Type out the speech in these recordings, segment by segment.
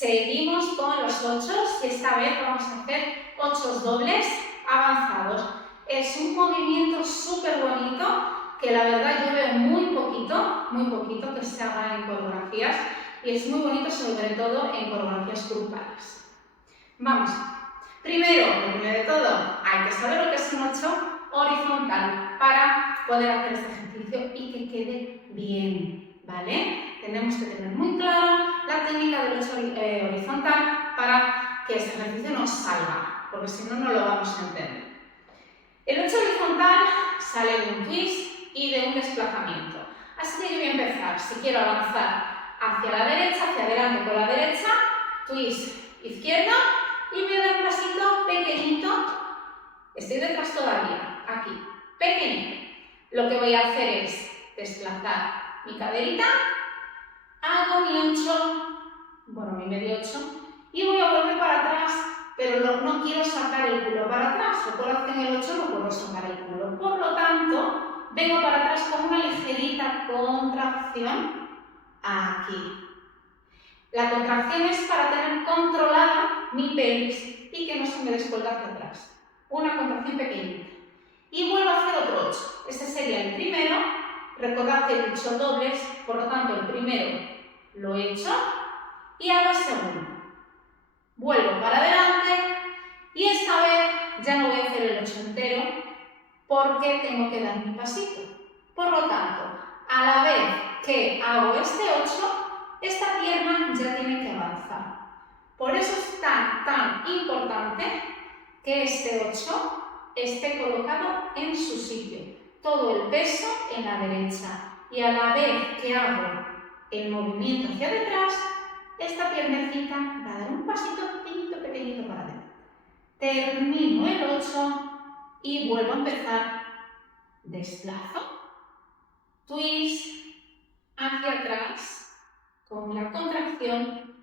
Seguimos con los 8 y esta vez vamos a hacer 8 dobles avanzados. Es un movimiento súper bonito que la verdad yo veo muy poquito que se haga en coreografías y es muy bonito sobre todo en coreografías grupales. Vamos. Primero, lo primero de todo, hay que saber lo que es un 8 horizontal para poder hacer este ejercicio y que quede bien, ¿vale? Tenemos que tener muy claro la técnica del 8 horizontal para que este ejercicio nos salga, porque si no, no lo vamos a entender. El 8 horizontal sale de un twist y de un desplazamiento. Así que yo voy a empezar, si quiero avanzar hacia la derecha, hacia adelante con la derecha, twist izquierda y voy a dar un pasito pequeñito. Estoy detrás todavía, aquí, pequeñito. Lo que voy a hacer es desplazar mi caderita, hago mi 8, bueno, mi medio 8, y voy a volver para atrás, pero no quiero sacar el culo para atrás. Recuerda que en el 8 no puedo sacar el culo. Por lo tanto, vengo para atrás con una ligerita contracción aquí. La contracción es para tener controlada mi pelvis y que no se me descuelgue hacia atrás. Una contracción pequeñita. Y vuelvo a hacer otro 8. Este sería el primero. Recordad que he hecho dobles, por lo tanto el primero lo he hecho y hago el segundo. Vuelvo para adelante y esta vez ya no voy a hacer el 8 entero porque tengo que dar mi pasito. Por lo tanto, a la vez que hago este 8, esta pierna ya tiene que avanzar. Por eso es tan importante que este 8 esté colocado en su sitio. Todo el peso en la derecha. Y a la vez que hago el movimiento hacia detrás, esta piernecita va a dar un pasito pequeñito para adelante. Termino el 8 y vuelvo a empezar. Desplazo, twist, hacia atrás, con la contracción,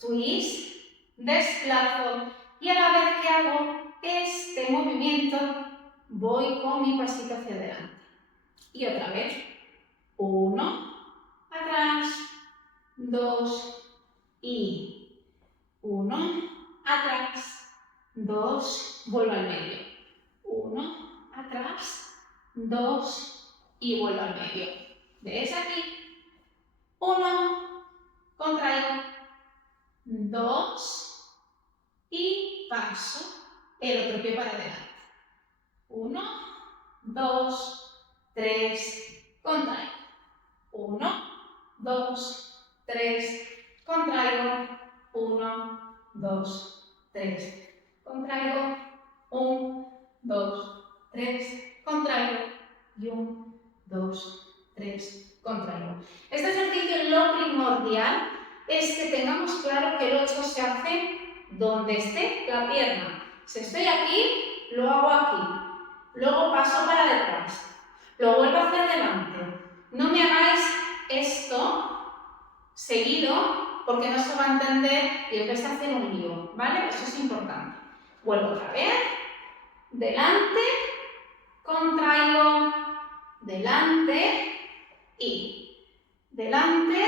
twist, desplazo y a la vez que hago este movimiento voy con mi pasito hacia adelante. Y otra vez, 1, atrás, 2 y 1, atrás, 2, vuelvo al medio, 1, atrás, 2 y vuelvo al medio. ¿Ves aquí? 1, contraigo, 2 y paso el otro pie para adelante. 1, 2, 3, contraigo. 1, 2, 3, contraigo. 1, 2, 3, contraigo. 1, 2, 3, contraigo. Y 1, 2, 3, contraigo. Este ejercicio lo primordial es que tengamos claro que el 8 se hace donde esté la pierna. Si estoy aquí, lo hago aquí. Luego paso para detrás. Lo vuelvo a hacer delante. No me hagáis esto seguido porque no se va a entender y os vais a hacer un lío, ¿vale? Eso es importante. Vuelvo otra vez. Delante, contraigo, delante y delante,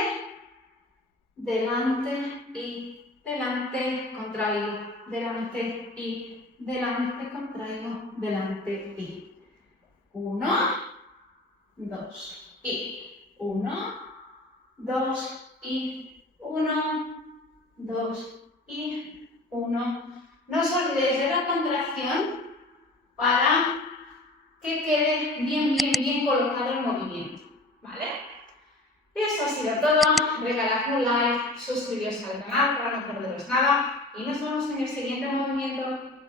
delante y delante, contraigo, delante y delante, contraigo, delante y 1, 2 y 1, 2 y 1, 2 y 1. No os olvidéis de la contracción para que quede bien colocado el movimiento, ¿vale? Y eso ha sido todo. Regalad un like, suscribiros al canal para no perderos nada y nos vemos en el siguiente movimiento.